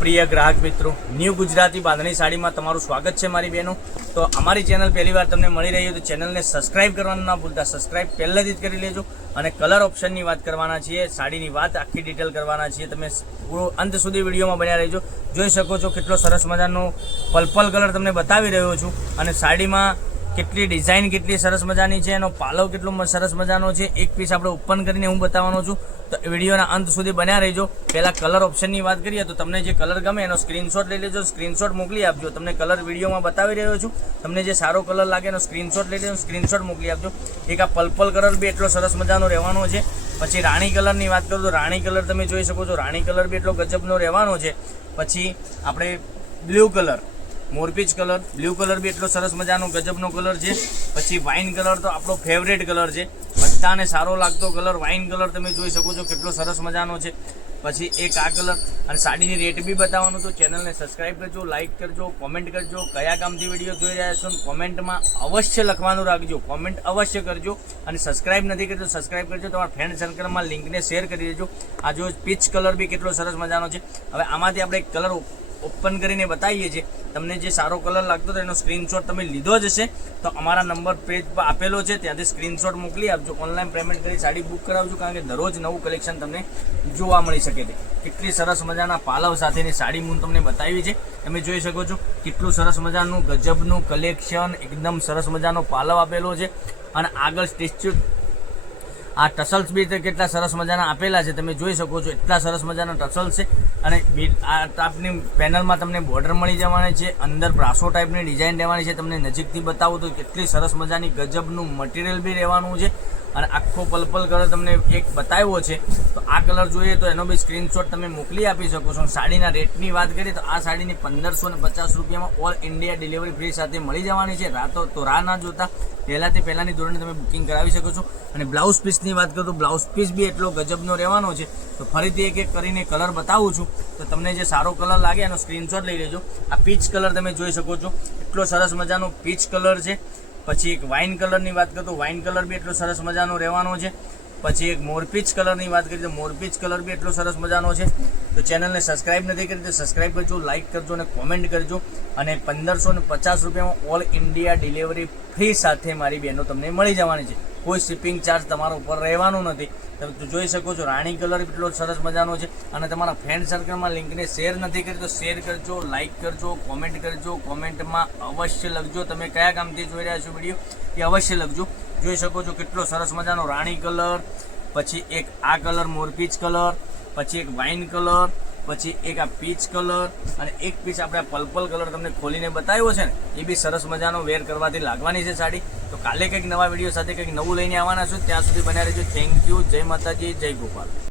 પ્રિય ગ્રાહક મિત્રો, ન્યૂ ગુજરાતી બાંધણી સાડીમાં તમારું સ્વાગત છે મારી બહેનો. તો અમારી ચેનલ પહેલી વાર તમને મળી રહી હોય તો ચેનલને સબસ્ક્રાઇબ કરવાનું ના ભૂલતા, સબસ્ક્રાઇબ પહેલાથી જ કરી લેજો. અને કલર ઓપ્શનની વાત કરવાના છીએ, સાડીની વાત આખી ડિટેલ કરવાના છીએ. તમે પૂરો અંત સુધી વિડીયોમાં બન્યા રહેજો. જોઈ શકો છો કેટલો સરસ મજાનો પર્પલ કલર તમને બતાવી રહ્યો છું. અને સાડીમાં કેટલી ડિઝાઇન કેટલી સરસ મજાની છે, એનો પાલવ કેટલો સરસ મજાનો છે. એક પીસ આપણે ઓપન કરીને હું બતાવવાનો છું, તો વિડીયોના અંત સુધી બન્યા રહેજો. પહેલાં કલર ઓપ્શનની વાત કરીએ તો તમને જે કલર ગમે એનો સ્ક્રીનશોટ લઈ લેજો, સ્ક્રીનશોટ મોકલી આપજો. તમને કલર વિડીયોમાં બતાવી રહ્યો છું, તમને જે સારો કલર લાગે એનો સ્ક્રીનશોટ લઈ લેજો, સ્ક્રીનશોટ મોકલી આપજો. એક આ પર્પલ કલર બી એટલો સરસ મજાનો રહેવાનો છે. પછી રાણી કલરની વાત કરું તો રાણી કલર તમે જોઈ શકો છો, રાણી કલર બી એટલો ગજબનો રહેવાનો છે. પછી આપણે બ્લુ કલર, મોરપીચ કલર, બ્લુ કલર બી એટલો સરસ મજાનો ગજબનો કલર છે. પછી વાઇન કલર તો આપણો ફેવરેટ કલર છે, બધાને સારો લાગતો કલર વાઇન કલર તમે જોઈ શકો છો કેટલો સરસ મજાનો છે. પછી એક આ કલર. અને સાડીની રેટ બી બતાવવાનું, તો ચેનલને સબસ્ક્રાઇબ કરજો, લાઇક કરજો, કોમેન્ટ કરજો. કયા કામથી વિડીયો જોઈ રહ્યા છો કોમેન્ટમાં અવશ્ય લખવાનું રાખજો, કોમેન્ટ અવશ્ય કરજો. અને સબસ્ક્રાઇબ નથી કરજો, સબસ્ક્રાઇબ કરજો. તમારા ફ્રેન્ડ સર્કલમાં લિંકને શેર કરી દેજો. આ જો પીચ કલર બી કેટલો સરસ મજાનો છે. હવે આમાંથી આપણે એક કલર ઓપન કરીને બતાવીએ છીએ. તમને જે સારો કલર લાગતો હતો એનો સ્ક્રીનશોટ તમે લીધો જ હશે તો અમારા નંબર પેજ પર આપેલો છે, ત્યાંથી સ્ક્રીનશોટ મોકલી આપજો. ઓનલાઈન પેમેન્ટ કરી સાડી બુક કરાવજો, કારણ કે દરરોજ નવું કલેક્શન તમને જોવા મળી શકે છે. કેટલી સરસ મજાના પાલવ સાથેની સાડી હું તમને બતાવી છે, તમે જોઈ શકો છો કેટલું સરસ મજાનું ગજબનું કલેક્શન, એકદમ સરસ મજાનો પાલવ આપેલો છે. અને આગળ સ્ટિચ્યુ આ ટસલ્સ બી કેટલા સરસ મજાના આપેલા છે, તમે જોઈ શકો છો એટલા સરસ મજાના ટસલ્સ છે. અને આ ટાઈપની પેનલમાં તમને બોર્ડર મળી જવાની છે, અંદર બ્રાસો ટાઈપની ડિઝાઇન રહેવાની છે. તમને નજીકથી બતાવું તો કેટલી સરસ મજાની ગજબનું મટીરિયલ બી રહેવાનું છે. અને આખો પર્પલ કલર તમને એક બતાવ્યો છે, તો આ કલર જોઈએ તો એનો બી સ્ક્રીનશોટ તમે મોકલી આપી શકો છો. સાડીના રેટની વાત કરીએ તો આ સાડીની 1550 રૂપિયામાં ઓલ ઇન્ડિયા ડિલિવરી ફ્રી સાથે મળી જવાની છે. તો રાહ ના જોતા પહેલાંની ધોરણે તમે બુકિંગ કરાવી શકો છો. અને બ્લાઉઝ પીસની વાત કરું તો બ્લાઉઝ પીસ બી એટલો ગજબનો રહેવાનો છે. તો ફરીથી એક કરીને કલર બતાવું છું, તો તમને જે સારો કલર લાગે એનો સ્ક્રીનશોટ લઈ લેજો. આ પીચ કલર તમે જોઈ શકો છો એટલો સરસ મજાનો પીચ કલર છે. પછી એક વાઇન કલરની વાત કરું તો વાઇન કલર બી એટલો સરસ મજાનો રહેવાનો છે. પછી એક મોરપીચ કલરની વાત કરીએ તો મોરપીચ કલર બી એટલો સરસ મજાનો છે. તો ચેનલને સબસ્ક્રાઇબ નથી કરી તો સબસ્ક્રાઇબ કરજો, લાઇક કરજો અને કોમેન્ટ કરજો. અને 1550 રૂપિયામાં ઓલ ઇન્ડિયા ડિલિવરી ફ્રી સાથે મારી બહેનો તમને મળી જવાની છે. કોઈ શિપિંગ ચાર્જ તમારા ઉપર રહેવાનો નથી. તમે જોઈ શકો છો રાણી કલર એટલો સરસ મજાનો છે. અને તમારા ફ્રેન્ડ સર્કલમાં લિંકને શેર નથી કરી તો શેર કરજો, લાઇક કરજો, કોમેન્ટ કરજો. કોમેન્ટમાં અવશ્ય લખજો તમે કયા કામથી જોઈ રહ્યા છો વિડીયો એ અવશ્ય લખજો. જોઈ શકો છો કેટલો સરસ મજાનો રાણી કલર, પછી એક આ કલર મોરપીચ કલર, પછી એક વાઇન કલર, પછી એક આ પીચ કલર, અને એક પીસ આપણે આ પર્પલ કલર તમને ખોલીને બતાવ્યો છે ને એ બી સરસ મજાનો વેર કરવાથી લાગવાની છે સાડી. તો કાલે કંઈક નવા વિડીયો સાથે કંઈક નવું લઈને આવવાના છું. ત્યાં સુધી બન્યા રહેજો. Thank you. જય માતાજી, જય ગોપાલ.